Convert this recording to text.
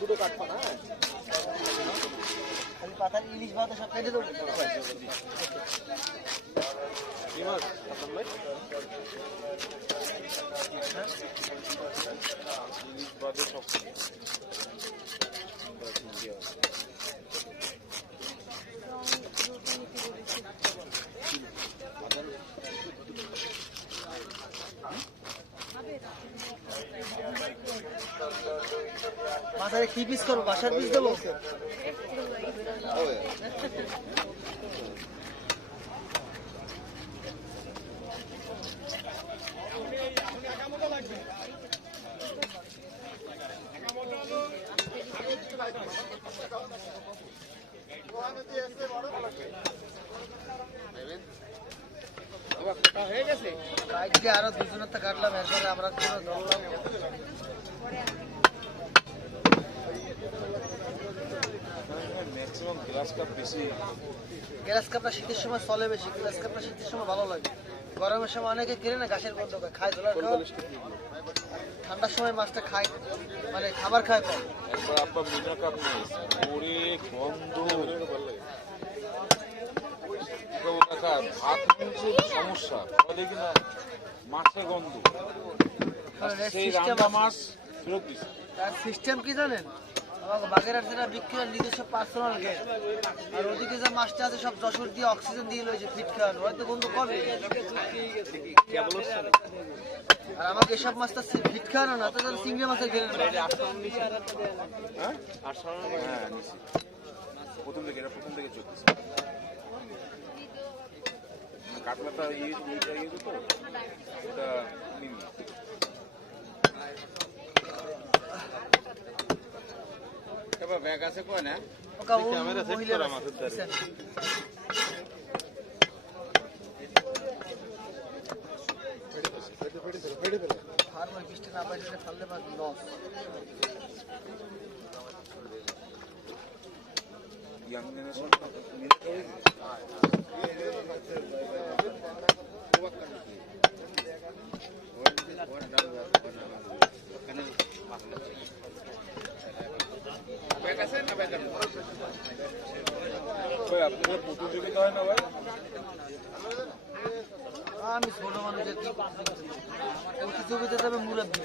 দুটো কাটপা না খালি পাতার ইলিশ ভাত সব কেটে দেবো মাথায় কি পিস করবো বাসার পিস দেবো হয়ে গেছে আরো দুজনের তো কাটলাম এরপরে আমরা গ্লাস কাপটা শীতের সময় চলে বেশি গ্লাস কাপটা শীতের সময় ভালো লাগে গরমের সময় অনেকে কিনে না গাছের গন্ধ খায় ঠান্ডার সময় মাছটা খায় মানে খাবার খায় কম সমস্যা বলে কিনা মাছের গন্ধ তার সিস্টেম কি জানেন বাগেরহাট যেটা বিক্রি হয় নিজস্ব পার্সোনাল গেট আর ওদিকে যে মাছটা আছে সব যশোর দিয়ে অক্সিজেন দিয়ে লয়েছে ফিট খাওয়ানো হয়তো গন্ধ কবে আর আমাকে এসব মাছটা ফিট খাওয়ানো না তো তাহলে চিংড়ি মাছের ঘেরে প্রথম থেকে চলতেছে কাটলাটা তো ওটা নিমি ব্যাগ আছে কয় না আপনাদের প্রতিযোগিতা হয় না ভাই আমি ছোট মানুষের কি প্রতিযোগিতা যাবে মুরব্বী